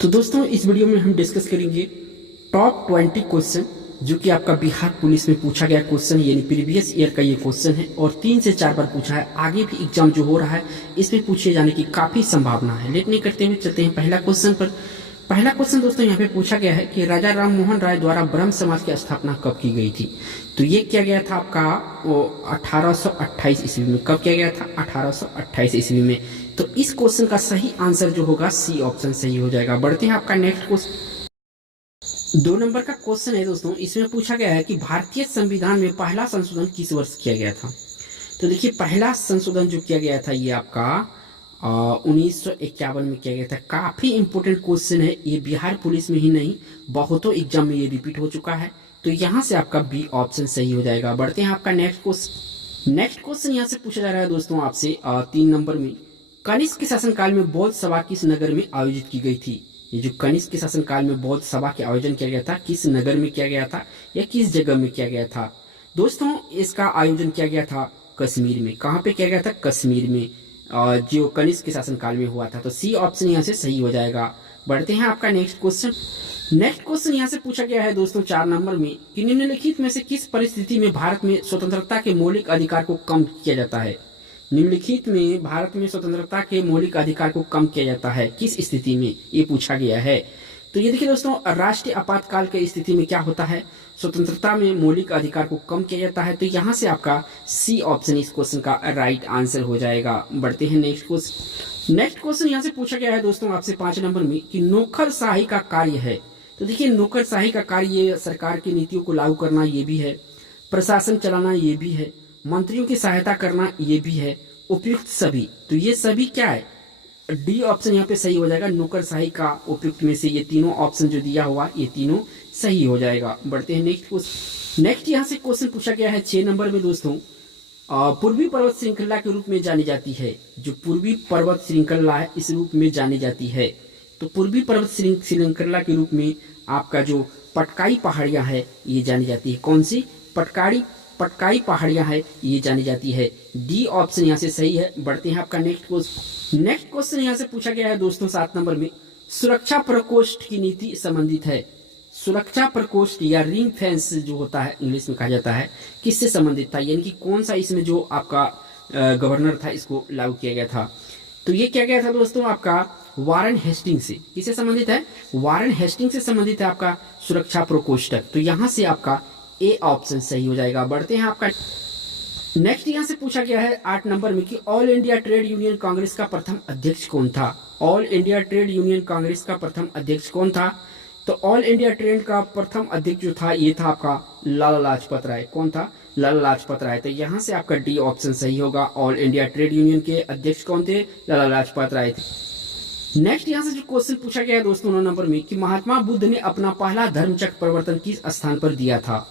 तो दोस्तों इस वीडियो में हम डिस्कस करेंगे टॉप 20 क्वेश्चन जो कि आपका बिहार पुलिस में पूछा गया क्वेश्चन यानी प्रीवियस ईयर का ये क्वेश्चन है और 3 से 4 बार पूछा है। आगे भी एग्जाम जो हो रहा है इसमें पूछे जाने की काफी संभावना है। लेट नहीं करते हुए चलते हैं पहला क्वेश्चन पर। पहला क्वेश्चन दोस्तों यहाँ पे पूछा गया है कि राजा राम मोहन राय द्वारा ब्रह्म समाज की स्थापना कब की गई थी। तो ये किया गया था आपका 1828 ईस्वी में। कब किया गया था? 1828 ईस्वी में। तो इस क्वेश्चन का सही आंसर जो होगा सी ऑप्शन सही हो जाएगा। बढ़ते हैं आपका नेक्स्ट क्वेश्चन। 2 नंबर का क्वेश्चन है दोस्तों, इसमें पूछा गया है कि भारतीय संविधान में पहला संशोधन किस वर्ष किया गया था। तो देखिए पहला संशोधन जो किया गया था ये आपका 1951 में किया गया था। काफी इंपोर्टेंट क्वेश्चन है ये, बिहार पुलिस में ही नहीं बहुतों एग्जाम में ये रिपीट हो चुका है। तो यहाँ से आपका बी ऑप्शन सही हो जाएगा। बढ़ते हैं आपका नेक्स्ट क्वेश्चन। नेक्स्ट क्वेश्चन यहाँ से पूछा जा रहा है दोस्तों आपसे 3 नंबर में, कनिष्क के शासनकाल में बौद्ध सभा किस नगर में आयोजित की गई थी। ये जो कनिष्क के शासनकाल में बौद्ध सभा के आयोजन किया गया था किस नगर में किया गया था या किस जगह में किया गया था। दोस्तों इसका आयोजन किया गया था कश्मीर में। कहाँ पे किया गया था? कश्मीर में, जो कनिष्क के शासनकाल में हुआ था। तो सी ऑप्शन यहाँ से सही हो जाएगा। बढ़ते हैं आपका नेक्स्ट क्वेश्चन। नेक्स्ट क्वेश्चन यहाँ से पूछा गया है दोस्तों 4 नंबर में कि निम्नलिखित में से किस परिस्थिति में भारत में स्वतंत्रता के मौलिक अधिकार को कम किया जाता है। निम्नलिखित में भारत में स्वतंत्रता के मौलिक अधिकार को कम किया जाता है किस स्थिति में, ये पूछा गया है। तो ये देखिए दोस्तों, राष्ट्रीय आपातकाल की स्थिति में क्या होता है, स्वतंत्रता में मौलिक अधिकार को कम किया जाता है। तो यहाँ से आपका सी ऑप्शन इस क्वेश्चन का राइट आंसर हो जाएगा। बढ़ते हैं नेक्स्ट क्वेश्चन। नेक्स्ट क्वेश्चन यहाँ से पूछा गया है दोस्तों आपसे 5 नंबर में कि नौकरशाही का कार्य है। तो देखिए नौकरशाही का कार्य ये सरकार की नीतियों को लागू करना ये भी है, प्रशासन चलाना ये भी है, मंत्रियों की सहायता करना ये भी है, उपयुक्त सभी। तो ये सभी क्या है? डी ऑप्शन यहाँ पे सही हो जाएगा। नौकरशाही का उपयुक्त में से ये तीनों ऑप्शन जो दिया हुआ ये तीनों सही हो जाएगा। बढ़ते हैं नेक्स्ट क्वेश्चन। नेक्स्ट यहाँ से क्वेश्चन पूछा गया है 6 नंबर में दोस्तों, पूर्वी पर्वत श्रृंखला के रूप में जानी जाती है। जो पूर्वी पर्वत श्रृंखला है इस रूप में जानी जाती है। तो पूर्वी पर्वत श्रृंखला के रूप में आपका जो पटकाई पहाड़ियां है ये जानी जाती है। कौन सी? पटकाई पहाड़ियां है ये जानी जाती है। डी ऑप्शन यहाँ से सही है। बढ़ते हैं आपका नेक्स्ट क्वेश्चन। नेक्स्ट क्वेश्चन यहाँ से पूछा गया है दोस्तों 7 नंबर में, सुरक्षा प्रकोष्ठ की नीति संबंधित है। सुरक्षा प्रकोष्ठ या रिंग फेंस जो होता है इंग्लिश में कहा जाता है किससे संबंधित था, यानी कि कौन सा इसमें जो आपका गवर्नर था इसको लागू किया गया था। तो ये किया गया था दोस्तों आपका वारन हेस्टिंग से। किससे संबंधित है? वारन हेस्टिंग से संबंधित है आपका सुरक्षा प्रकोष्ठक। तो यहाँ से आपका ए ऑप्शन सही हो जाएगा। बढ़ते हैं आपका नेक्स्ट। यहाँ से पूछा गया है 8 नंबर में कि all India trade union Congress का प्रथम अध्यक्ष कौन था। All India trade union Congress का प्रथम अध्यक्ष कौन था। तो ऑल इंडिया ट्रेड का प्रथम अध्यक्ष जो था ये था आपका लाला लाजपत राय। कौन था? लाला लाजपत राय। तो यहाँ से आपका डी ऑप्शन सही होगा। ऑल इंडिया ट्रेड यूनियन के अध्यक्ष कौन थे? लाला लाजपत राय थे। नेक्स्ट यहाँ से जो क्वेश्चन पूछा गया है दोस्तों 9 नंबर में कि महात्मा बुद्ध ने अपना पहला धर्मचक्र प्रवर्तन किस स्थान पर दिया था।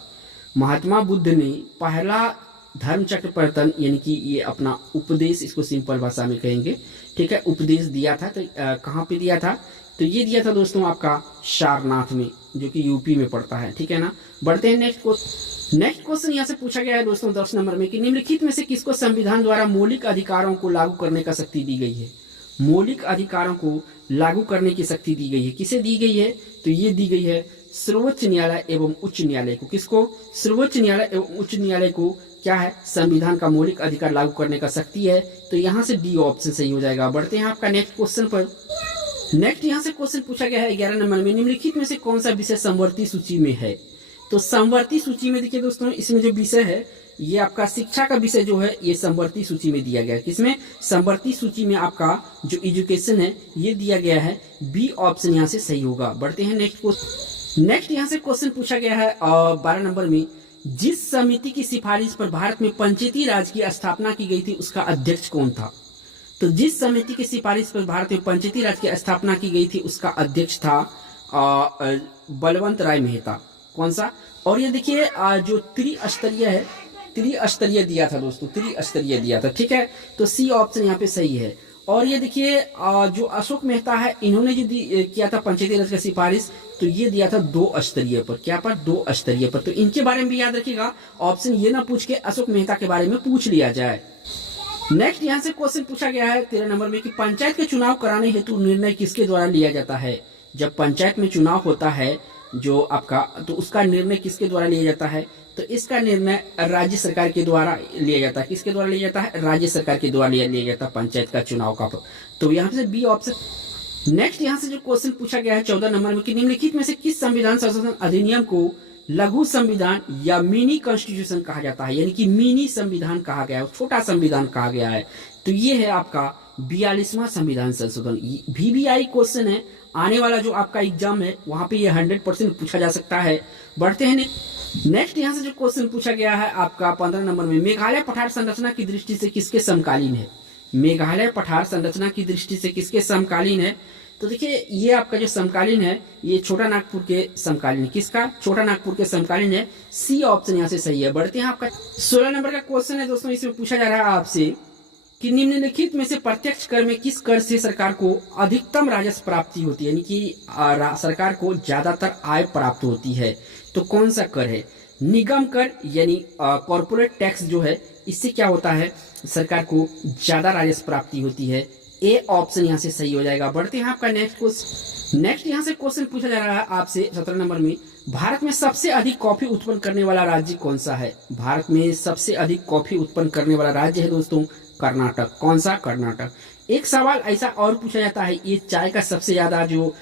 महात्मा बुद्ध ने पहला धर्मचक्र प्रवर्तन यानी कि ये अपना उपदेश, इसको सिंपल भाषा में कहेंगे, ठीक है, उपदेश दिया था। तो कहाँ पे दिया था? तो ये दिया था दोस्तों आपका सारनाथ में, जो कि यूपी में पड़ता है, ठीक है ना। बढ़ते हैं नेक्स्ट क्वेश्चन। नेक्स्ट क्वेश्चन यहाँ से पूछा गया है दोस्तों 10 नंबर में कि निम्नलिखित में से किसको संविधान द्वारा मौलिक अधिकारों को लागू करने का शक्ति दी गई है। मौलिक अधिकारों को लागू करने की शक्ति दी गई है। किसे दी गई है? तो ये दी गई है सर्वोच्च न्यायालय एवं उच्च न्यायालय को। किसको? सर्वोच्च न्यायालय एवं उच्च न्यायालय को क्या है? संविधान का मौलिक अधिकार लागू करने का शक्ति है। तो यहाँ से डी ऑप्शन सही हो जाएगा। बढ़ते हैं आपका नेक्स्ट क्वेश्चन पर। नेक्स्ट यहाँ से क्वेश्चन पूछा गया है 11 नंबर में, निम्नलिखित में से कौन सा विषय समवर्ती सूची में है। तो समवर्ती सूची में देखिए दोस्तों, इसमें जो विषय है ये आपका शिक्षा का विषय जो है ये समवर्ती सूची में दिया गया है। किसमें? समवर्ती सूची में आपका जो एजुकेशन है ये दिया गया है। बी ऑप्शन यहाँ से सही होगा। बढ़ते हैं नेक्स्ट क्वेश्चन। नेक्स्ट यहाँ से क्वेश्चन पूछा गया है 12 नंबर में, जिस समिति की सिफारिश पर भारत में पंचायती राज की स्थापना की गई थी उसका अध्यक्ष कौन था। तो जिस समिति की सिफारिश पर भारत में पंचायती राज की स्थापना की गई थी उसका अध्यक्ष था बलवंत राय मेहता। कौन सा? और ये देखिए जो त्रिस्तरीय है, त्रिस्तरीय दिया था दोस्तों, त्रिस्तरीय दिया था, ठीक है। तो सी ऑप्शन यहाँ पे सही है। और ये देखिए जो अशोक मेहता है इन्होंने जो किया था पंचायती राज का सिफारिश, तो ये दिया था 2 स्तरीय पर। क्या पर? 2 स्तरीय पर। तो इनके बारे में भी याद रखिएगा, ऑप्शन ये ना पूछ के अशोक मेहता के बारे में पूछ लिया जाए। नेक्स्ट यहाँ से क्वेश्चन पूछा गया है 13 नंबर में कि पंचायत के चुनाव कराने हेतु निर्णय किसके द्वारा लिया जाता है। जब पंचायत में चुनाव होता है जो आपका, तो उसका निर्णय किसके द्वारा लिया जाता है? तो इसका निर्णय राज्य सरकार के द्वारा लिया जाता है। किसके द्वारा लिया जाता है? राज्य सरकार के द्वारा लिया जाता है पंचायत का चुनाव का। तो यहाँ से बी ऑप्शन। नेक्स्ट यहाँ से जो क्वेश्चन पूछा गया है 14 नंबर में कि निम्नलिखित में से किस संविधान संशोधन अधिनियम को लघु संविधान या मिनी कॉन्स्टिट्यूशन कहा जाता है? यानी कि मिनी संविधान कहा गया है, छोटा संविधान कहा गया है। तो ये है आपका 42वां संविधान संशोधन। VVI क्वेश्चन है, आने वाला जो आपका एग्जाम है वहां पे ये 100% पूछा जा सकता है। बढ़ते हैं नेक्स्ट यहाँ से जो क्वेश्चन पूछा गया है आपका 15 नंबर में, मेघालय पठार संरचना की दृष्टि से किसके समकालीन है? मेघालय पठार संरचना की दृष्टि से किसके समकालीन है? तो देखिए ये आपका जो समकालीन है ये छोटा नागपुर के समकालीन है। किसका? छोटा नागपुर के समकालीन है। सी ऑप्शन यहाँ से सही है। बढ़ते हैं आपका 16 नंबर का क्वेश्चन है दोस्तों, इसमें पूछा जा रहा है आपसे कि निम्नलिखित में से प्रत्यक्ष कर में किस कर से सरकार को अधिकतम राजस्व प्राप्ति होती है? यानी कि सरकार को ज्यादातर आय प्राप्त होती है। तो कौन सा कर है? निगम कर यानी कॉर्पोरेट टैक्स जो है, इससे क्या होता है? सरकार को ज्यादा राजस्व प्राप्ति होती है। ए ऑप्शन यहाँ से सही हो जाएगा। बढ़ते हैं आपका नेक्स्ट क्वेश्चन। नेक्स्ट यहाँ से क्वेश्चन पूछा जा रहा है आपसे 17 नंबर में, भारत में सबसे अधिक कॉफी उत्पन्न करने वाला राज्य कौन सा है? भारत में सबसे अधिक कॉफी उत्पन्न करने वाला राज्य है दोस्तों कर्नाटक। कौन सा? कर्नाटक। एक सवाल ऐसा और पूछा जाता है, ये चाय का सबसे ज्यादा जो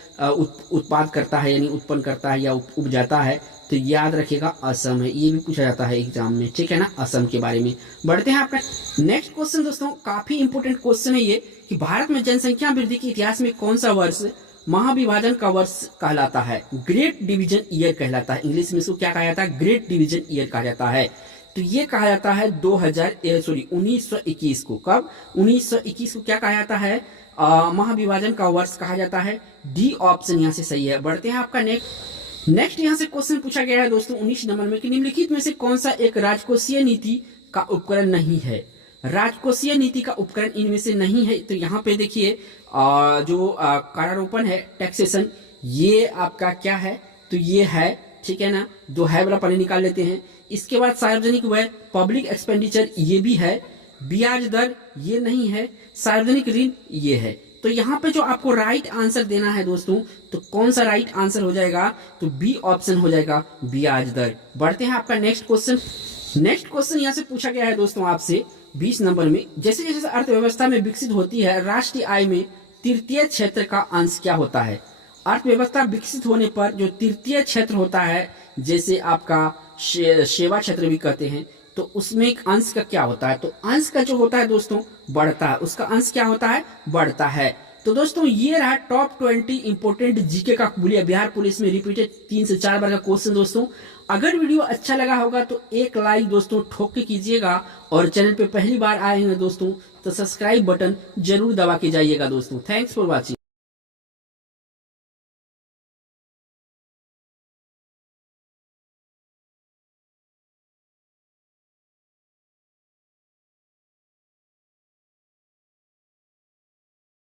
उत्पाद करता है यानी उत्पन्न करता है या उपजाता है, तो याद रखिएगा असम है। ये भी पूछा जाता है एग्जाम में, ठीक है ना, असम के बारे में। बढ़ते हैं आपका नेक्स्ट क्वेश्चन दोस्तों, काफी इंपोर्टेंट क्वेश्चन है ये कि भारत में जनसंख्या वृद्धि के इतिहास में कौन सा वर्ष महाविभाजन का वर्ष कहलाता है? ग्रेट डिवीजन ईयर कहलाता है। इंग्लिश में इसको क्या कहा जाता है? ग्रेट डिवीजन ईयर कहा जाता है। तो ये कहा जाता है 1921 को। कब? 1921 को क्या कहा जाता है? महाविभाजन का वर्ष कहा जाता है। डी ऑप्शन यहाँ से सही है। बढ़ते हैं आपका नेक्स्ट यहाँ से क्वेश्चन पूछा गया है दोस्तों 19 नंबर में कि निम्नलिखित में से कौन सा एक राजकोषीय नीति का उपकरण नहीं है? राजकोषीय नीति का उपकरण इनमें से नहीं है। तो यहाँ पे देखिए जो करारोपण है, टैक्सेशन, ये आपका क्या है? तो ये है, ठीक है ना, दो है वाला पानी निकाल लेते हैं। इसके बाद सार्वजनिक व्यय, पब्लिक एक्सपेंडिचर, ये भी है। ब्याज दर ये नहीं है। सार्वजनिक ऋण ये है। तो यहाँ पे जो आपको राइट आंसर देना है दोस्तों, तो कौन सा राइट आंसर हो जाएगा? तो बी ऑप्शन हो जाएगा, ब्याज दर। बढ़ते हैं आपका नेक्स्ट क्वेश्चन। नेक्स्ट क्वेश्चन यहाँ से पूछा गया है दोस्तों आपसे 20 नंबर में, जैसे जैसे अर्थव्यवस्था में विकसित होती है राष्ट्रीय आय में तृतीय क्षेत्र का अंश क्या होता है? अर्थव्यवस्था विकसित होने पर जो तृतीय क्षेत्र होता है, जैसे आपका सेवा क्षेत्र भी कहते हैं, तो उसमें एक अंश का क्या होता है? तो अंश का जो होता है दोस्तों बढ़ता है। उसका अंश क्या होता है? बढ़ता है। तो दोस्तों ये रहा टॉप 20 इंपोर्टेंट जीके का बिहार पुलिस में रिपीटेड 3 से 4 बार का क्वेश्चन दोस्तों। अगर वीडियो अच्छा लगा होगा तो एक लाइक दोस्तों ठोक के कीजिएगा, और चैनल पे पहली बार आए हैं दोस्तों तो सब्सक्राइब बटन जरूर दबा के जाइएगा दोस्तों। Thanks for watching.